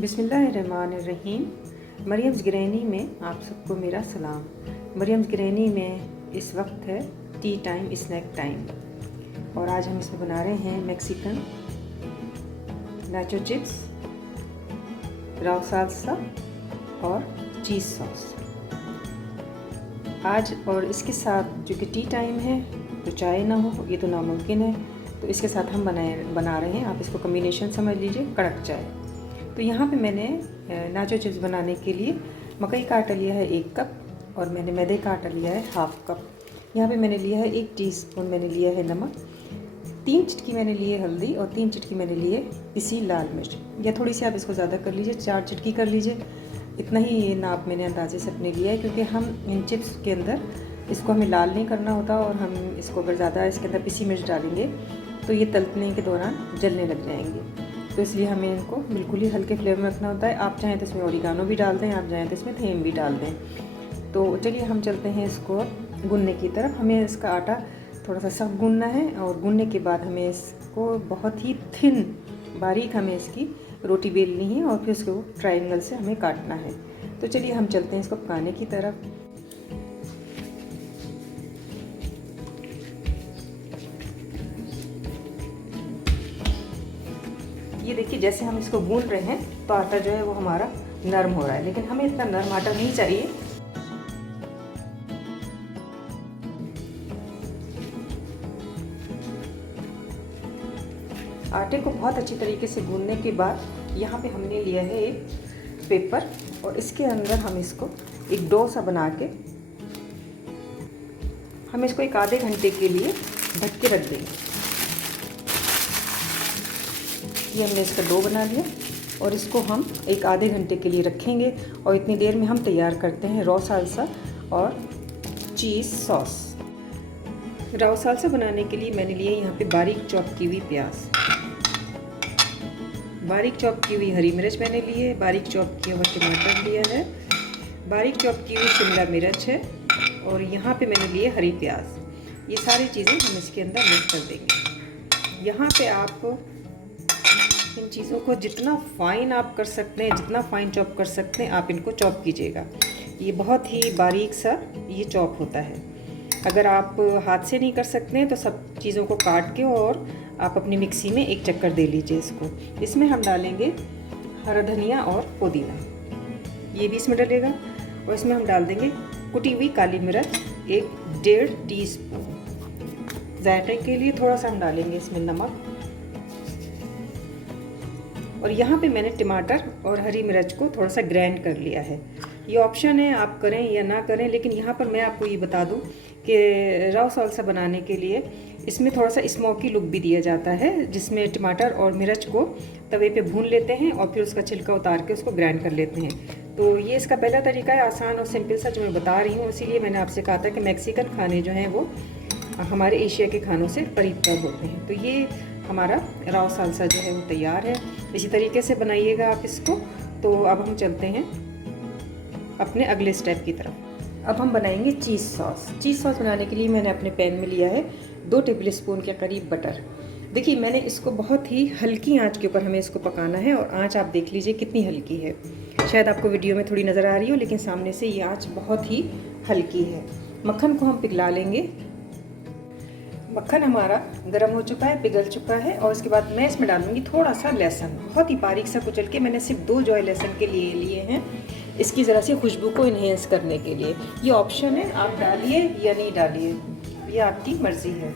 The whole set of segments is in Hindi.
बिस्मिल्लाहिर्रहमानिर्रहीम। मरियम्स ग्रैनी में आप सबको मेरा सलाम। मरियम्स ग्रैनी में इस वक्त है टी टाइम, स्नैक टाइम, और आज हम इसमें बना रहे हैं Mexican nacho chips, Rao salsa और चीज़ सॉस आज। और इसके साथ जो कि टी टाइम है तो चाय ना हो ये तो नामुमकिन है, तो इसके साथ हम बना रहे हैं, आप इसको कम्बिनेशन समझ लीजिए, कड़क चाय। तो यहाँ पे मैंने नाचो चिप्स बनाने के लिए मकई का आटा लिया है 1 कप, और मैंने मैदे का आटा लिया है 1/2 कप। यहाँ पे मैंने लिया है 1 टीस्पून मैंने लिया है नमक, 3 चिटकी मैंने ली है हल्दी, और 3 चिटकी मैंने ली है पिसी लाल मिर्च, या थोड़ी सी आप इसको ज़्यादा कर लीजिए, 4 चिटकी कर लीजिए। इतना ही ये नाप मैंने अंदाजे से अपने लिया है, क्योंकि हम इन चिप्स के अंदर इसको हमें लाल नहीं करना होता, और हम इसको अगर ज़्यादा इसके अंदर पिसी मिर्च डालेंगे तो ये तलने के दौरान जलने लग जाएंगे, तो इसलिए हमें इनको बिल्कुल ही हल्के फ्लेवर में रखना होता है। आप चाहें तो इसमें ओरिगानो भी डाल दें, आप चाहें तो इसमें थीम भी डाल दें। तो चलिए हम चलते हैं इसको गूंदने की तरफ। हमें इसका आटा थोड़ा सा सख्त गूंदना है, और गूंदने के बाद हमें इसको बहुत ही थिन बारीक हमें इसकी रोटी बेलनी है, और फिर उसको ट्रायंगल से हमें काटना है। तो चलिए हम चलते हैं इसको पकाने की तरफ। ये देखिए, जैसे हम इसको गूंद रहे हैं तो आटा जो है वो हमारा नरम हो रहा है, लेकिन हमें इतना नरम आटा नहीं चाहिए। आटे को बहुत अच्छी तरीके से गूंदने के बाद यहाँ पे हमने लिया है एक पेपर, और इसके अंदर हम इसको एक डो सा बना के हम इसको एक आधे घंटे के लिए ढक के रख देंगे। ये हमने इसका डो बना लिया, और इसको हम एक आधे घंटे के लिए रखेंगे, और इतनी देर में हम तैयार करते हैं रॉ साल्सा और चीज़ सॉस। रॉ साल्सा बनाने के लिए मैंने लिए यहाँ पे बारीक चॉप की हुई प्याज, बारीक चॉप की हुई हरी मिर्च मैंने ली है, बारीक चॉप किया हुआ टमाटर लिया है, बारीक चॉप की हुई शिमला मिर्च है, और यहाँ पे मैंने लिए हरी प्याज। ये सारी चीज़ें हम इसके अंदर मिक्स कर देंगे। यहाँ पे आप इन चीज़ों को जितना फ़ाइन आप कर सकते हैं, जितना फ़ाइन चॉप कर सकते हैं, आप इनको चॉप कीजिएगा। ये बहुत ही बारीक सा ये चॉप होता है। अगर आप हाथ से नहीं कर सकते हैं तो सब चीज़ों को काट के और आप अपनी मिक्सी में एक चक्कर दे लीजिए इसको। इसमें हम डालेंगे हरा धनिया और पुदीना, ये भी इसमें डलेगा, और इसमें हम डाल देंगे कुटी हुई काली मिर्च 1.5 टीस्पून। जायके के लिए थोड़ा सा हम डालेंगे इसमें नमक, और यहाँ पे मैंने टमाटर और हरी मिर्च को थोड़ा सा ग्राइंड कर लिया है। ये ऑप्शन है, आप करें या ना करें, लेकिन यहाँ पर मैं आपको ये बता दूँ कि रॉ साल्सा बनाने के लिए इसमें थोड़ा सा स्मोकी लुक भी दिया जाता है, जिसमें टमाटर और मिर्च को तवे पे भून लेते हैं और फिर उसका छिलका उतार के उसको ग्राइंड कर लेते हैं। तो ये इसका पहला तरीका है, आसान और सिंपल सा जो मैं बता रही हूँ। इसीलिए मैंने आपसे कहा था कि मैक्सिकन खाने जो हैं वो हमारे एशिया के खानों से करीब होते हैं। तो ये हमारा रॉ साल्सा जो है वो तैयार है। इसी तरीके से बनाइएगा आप इसको। तो अब हम चलते हैं अपने अगले स्टेप की तरफ। अब हम बनाएंगे चीज़ सॉस। चीज़ सॉस बनाने के लिए मैंने अपने पैन में लिया है 2 टेबल स्पून के करीब बटर। देखिए, मैंने इसको बहुत ही हल्की आंच के ऊपर हमें इसको पकाना है, और आंच आप देख लीजिए कितनी हल्की है। शायद आपको वीडियो में थोड़ी नज़र आ रही हो, लेकिन सामने से ये आंच बहुत ही हल्की है। मक्खन को हम पिघला लेंगे। मक्खन हमारा गर्म हो चुका है, पिघल चुका है, और उसके बाद मैं इसमें डालूंगी थोड़ा सा लहसुन, बहुत ही बारीक सा कुचल के। मैंने सिर्फ 2 जॉय लहसुन के लिए हैं, इसकी ज़रा सी खुशबू को इन्हेंस करने के लिए। ये ऑप्शन है, आप डालिए या नहीं डालिए, ये आपकी मर्ज़ी है।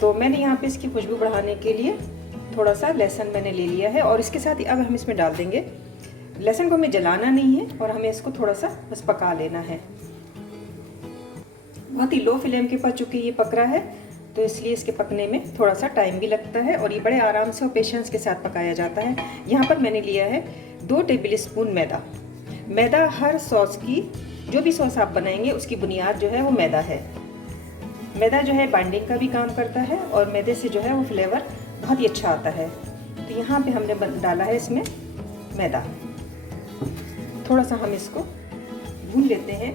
तो मैंने यहाँ पे इसकी खुशबू बढ़ाने के लिए थोड़ा सा लहसुन मैंने ले लिया है, और इसके साथ ही अब हम इसमें डाल देंगे। लहसुन को हमें जलाना नहीं है, और हमें इसको थोड़ा सा बस पका लेना है। बहुत ही लो फ्लेम के ऊपर चूँकि ये पक रहा है, तो इसलिए इसके पकने में थोड़ा सा टाइम भी लगता है, और ये बड़े आराम से और पेशेंस के साथ पकाया जाता है। यहाँ पर मैंने लिया है 2 टेबल स्पून मैदा। मैदा हर सॉस की, जो भी सॉस आप बनाएंगे उसकी बुनियाद जो है वो मैदा है। मैदा जो है बाइंडिंग का भी काम करता है, और मैदे से जो है वो फ्लेवर बहुत ही अच्छा आता है। तो यहाँ पे हमने डाला है इसमें मैदा। थोड़ा सा हम इसको भून लेते हैं।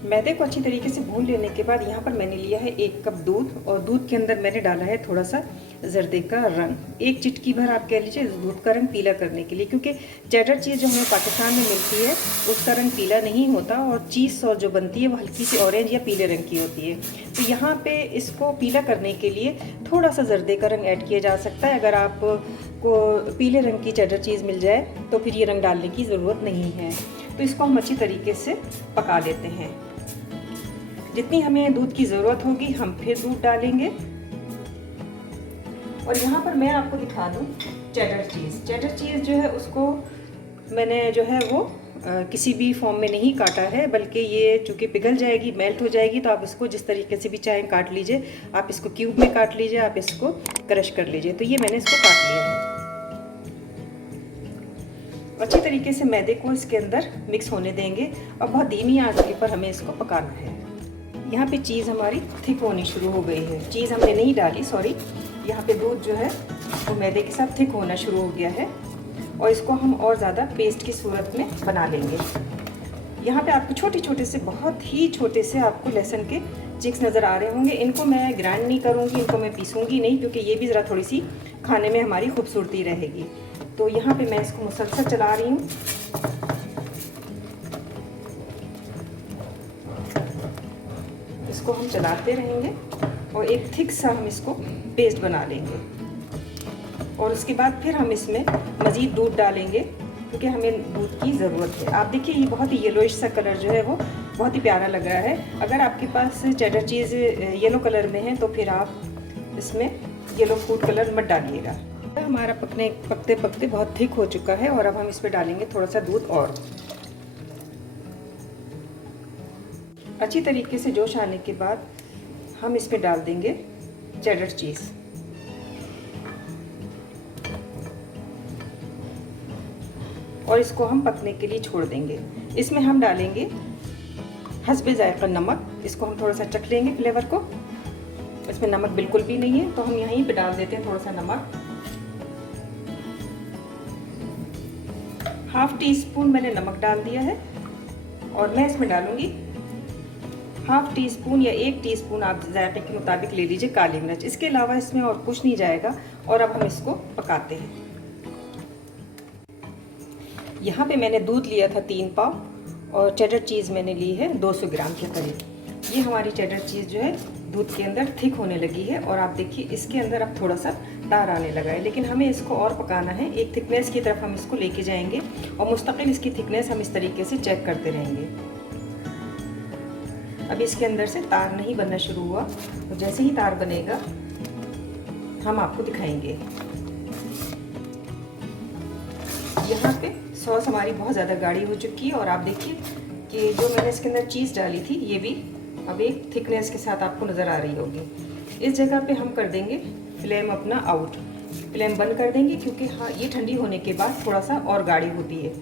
मैदे को अच्छी तरीके से भून लेने के बाद यहाँ पर मैंने लिया है 1 कप दूध, और दूध के अंदर मैंने डाला है थोड़ा सा जर्दे का रंग, एक चिटकी भर आप कह लीजिए दूध का रंग पीला करने के लिए, क्योंकि चेडर चीज़ जो हमें पाकिस्तान में मिलती है उसका रंग पीला नहीं होता और चीज़ सॉस जो बनती है वो हल्की सी ऑरेंज या पीले रंग की होती है। तो यहाँ पे इसको पीला करने के लिए थोड़ा सा जर्दे का रंग ऐड किया जा सकता है। अगर आप को पीले रंग की चेडर चीज़ मिल जाए तो फिर ये रंग डालने की ज़रूरत नहीं है। तो इसको हम अच्छी तरीके से पका लेते हैं। जितनी हमें दूध की ज़रूरत होगी हम फिर दूध डालेंगे। और यहाँ पर मैं आपको दिखा दूँ चेडर चीज़ जो है उसको मैंने जो है वो किसी भी फॉर्म में नहीं काटा है, बल्कि ये चूँकि पिघल जाएगी, मेल्ट हो जाएगी, तो आप इसको जिस तरीके से भी चाहें काट लीजिए। आप इसको क्यूब में काट लीजिए, आप इसको क्रश कर लीजिए। तो ये मैंने इसको काट लिया है। अच्छी तरीके से मैदे को इसके अंदर मिक्स होने देंगे और बहुत धीमी आंच पर हमें इसको पकाना है। यहाँ पे चीज़ हमारी थिक होनी शुरू हो गई है। चीज़ हमने नहीं डाली, सॉरी। यहाँ पे दूध जो है वो मैदे के साथ थिक होना शुरू हो गया है और इसको हम और ज़्यादा पेस्ट की सूरत में बना लेंगे। यहाँ पे आपको छोटे छोटे से, बहुत ही छोटे से आपको लहसुन के चिक्स नज़र आ रहे होंगे। इनको मैं ग्राइंड नहीं करूँगी, इनको मैं पीसूँगी नहीं, क्योंकि ये भी ज़रा थोड़ी सी खाने में हमारी खूबसूरती रहेगी। तो यहाँ पे मैं इसको मुसलसल चला रही हूँ। इसको हम चलाते रहेंगे और एक थिक सा हम इसको पेस्ट बना लेंगे। और उसके बाद फिर हम इसमें मज़ीद दूध डालेंगे, क्योंकि हमें दूध की ज़रूरत है। आप देखिए ये बहुत ही येलोइश सा कलर जो है वो बहुत ही प्यारा लग रहा है। अगर आपके पास चेडर चीज़ येलो कलर में है तो फिर आप इसमें येलो फूड कलर मत डालिएगा। हमारा पकते पकते बहुत थिक हो चुका है और अब हम इस पर डालेंगे थोड़ा सा दूध और अच्छी तरीके से जोश आने के बाद हम इस पर डाल देंगे चेडर चीज़। और इसको हम पकने के लिए छोड़ देंगे। इसमें हम डालेंगे हस्बे ज़ायक़ा नमक। इसको हम थोड़ा सा चख लेंगे फ्लेवर को। इसमें नमक बिल्कुल भी नहीं है तो हम यहीं पे डाल देते हैं थोड़ा सा नमक। हाफ टी स्पून मैंने नमक डाल दिया है और मैं इसमें डालूंगी हाफ टी स्पून या 1 टीस्पून, आप जायके के मुताबिक ले लीजिए, काली मिर्च। इसके अलावा इसमें और कुछ नहीं जाएगा। और अब हम इसको पकाते हैं। यहाँ पे मैंने दूध लिया था 3 पाव और चेडर चीज़ मैंने ली है 200 ग्राम के करीब। ये हमारी चेडर चीज़ जो है दूध के अंदर थिक होने लगी है और आप देखिए इसके अंदर अब थोड़ा सा तार आने लगा है, लेकिन हमें इसको और पकाना है। एक थिकनेस की तरफ हम इसको लेके जाएंगे और मुस्तकिल इसकी थिकनेस हम इस तरीके से चेक करते रहेंगे। अब इसके अंदर से तार नहीं बनना शुरू हुआ, तो जैसे ही तार बनेगा हम आपको दिखाएंगे। यहाँ पे सॉस हमारी बहुत ज़्यादा गाढ़ी हो चुकी है और आप देखिए कि जो मैंने इसके अंदर चीज़ डाली थी ये भी अब एक थिकनेस के साथ आपको नज़र आ रही होगी। इस जगह पे हम कर देंगे फ्लेम अपना आउट, फ्लेम बंद कर देंगे, क्योंकि हाँ ये ठंडी होने के बाद थोड़ा सा और गाढ़ी होती है।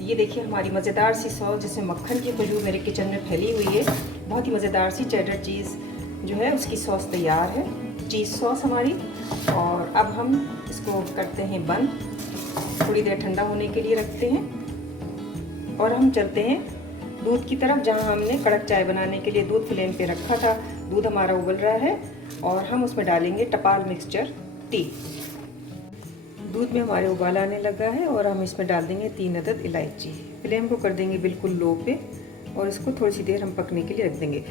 ये देखिए हमारी मज़ेदार सी सॉस जिसमें मक्खन की खुशबू मेरे किचन में फैली हुई है। बहुत ही मज़ेदार सी चेडर चीज़ जो है उसकी सॉस तैयार है, चीज़ सॉस हमारी। और अब हम इसको करते हैं बंद, थोड़ी देर ठंडा होने के लिए रखते हैं और हम चलते हैं दूध की तरफ, जहां हमने कड़क चाय बनाने के लिए दूध फ्लेम पे रखा था। दूध हमारा उबल रहा है और हम उसमें डालेंगे टपाल मिक्सचर टी। दूध में हमारे उबाल आने लगा है और हम इसमें डाल देंगे 3 अदद इलायची। फ्लेम को कर देंगे बिल्कुल लो पे और इसको थोड़ी सी देर हम पकने के लिए रख देंगे।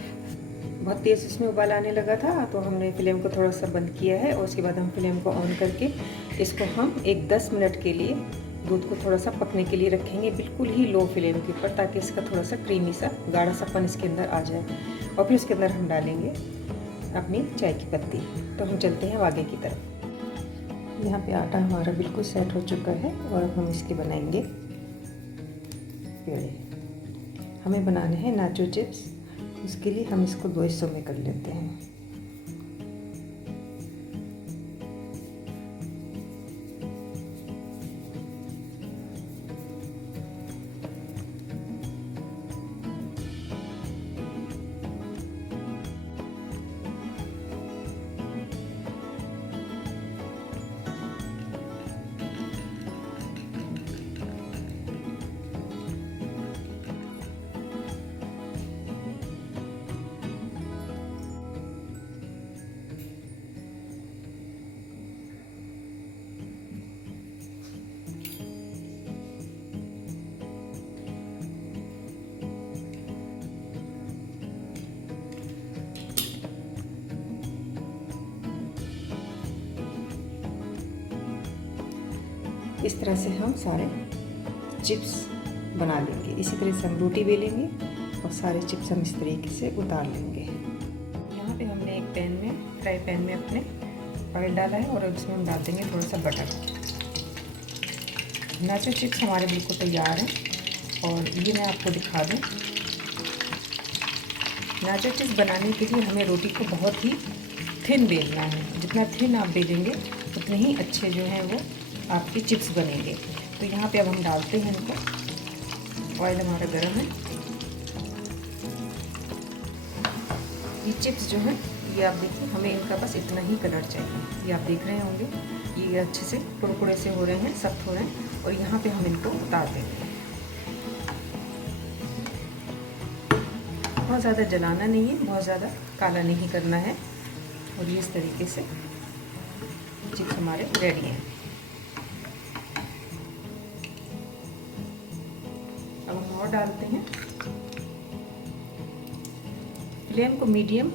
बहुत तेज़ इसमें उबाल आने लगा था तो हमने फ्लेम को थोड़ा सा बंद किया है और उसके बाद हम फ्लेम को ऑन करके इसको हम एक 10 मिनट के लिए दूध को थोड़ा सा पकने के लिए रखेंगे, बिल्कुल ही लो फ्लेम के ऊपर, ताकि इसका थोड़ा सा क्रीमी सा गाढ़ा सापन इसके अंदर आ जाए। और फिर इसके अंदर हम डालेंगे अपनी चाय की पत्ती। तो हम चलते हैं आगे की तरफ। यहाँ पे आटा हमारा बिल्कुल सेट हो चुका है और अब हम इसके बनाएंगे पेड़े। हमें बनाने हैं नाचो चिप्स। उसके लिए हम इसको 2 हिस्सों में कर लेते हैं। इस तरह से हम सारे चिप्स बना लेंगे। इसी तरह से हम रोटी बेलेंगे और सारे चिप्स हम इस तरीके से उतार लेंगे। यहाँ पे हमने एक पैन में, फ्राई पैन में अपने ऑयल डाला है और इसमें हम डाल देंगे थोड़ा सा बटर। नाचो चिप्स हमारे बिल्कुल तैयार हैं और ये मैं आपको दिखा दूँ। नाचो चिप्स बनाने के लिए हमें रोटी को बहुत ही थिन बेलना है। जितना थिन आप बेलेंगे उतने ही अच्छे जो हैं वो आपके चिप्स बनेंगे। तो यहाँ पे अब हम डालते हैं इनको। ऑयल हमारा गर्म है। ये चिप्स जो हैं ये आप देखिए, हमें इनका बस इतना ही कलर चाहिए। ये आप देख रहे होंगे ये अच्छे से कुरकुरे से हो रहे हैं, सख्त हो रहे हैं और यहाँ पे हम इनको उतार देंगे। बहुत ज़्यादा जलाना नहीं है, बहुत ज़्यादा काला नहीं करना है। और ये इस तरीके से चिप्स हमारे रेडी हैं। अब हम और डालते हैं। फ्लेम को मीडियम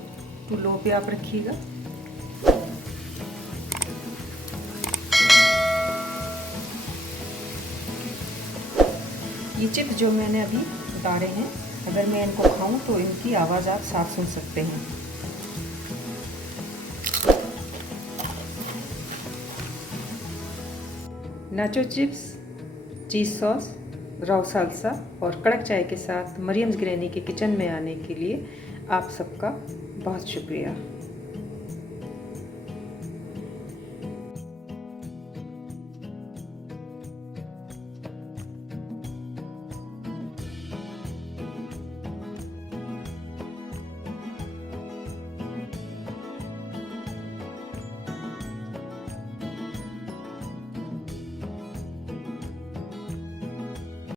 टू लो पे आप रखिएगा। ये चिप्स जो मैंने अभी उतारे हैं, अगर मैं इनको खाऊं तो इनकी आवाज़ आप साफ सुन सकते हैं। नाचो चिप्स, चीज़ सॉस, राव साल्सा और कड़क चाय के साथ मरियम्स ग्रैनी के किचन में आने के लिए आप सबका बहुत शुक्रिया।